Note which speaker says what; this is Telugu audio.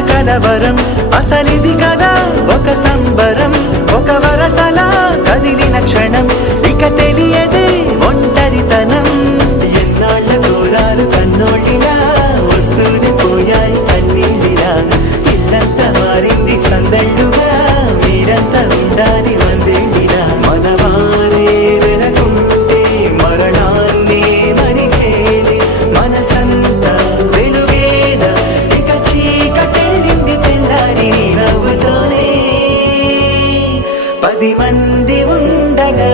Speaker 1: కలవరం. అసలిది కదా ఒక సంబరం. ఒక వరసలా కదిలిన క్షణం. ఇక తెలియదే పది మంది ఉండగా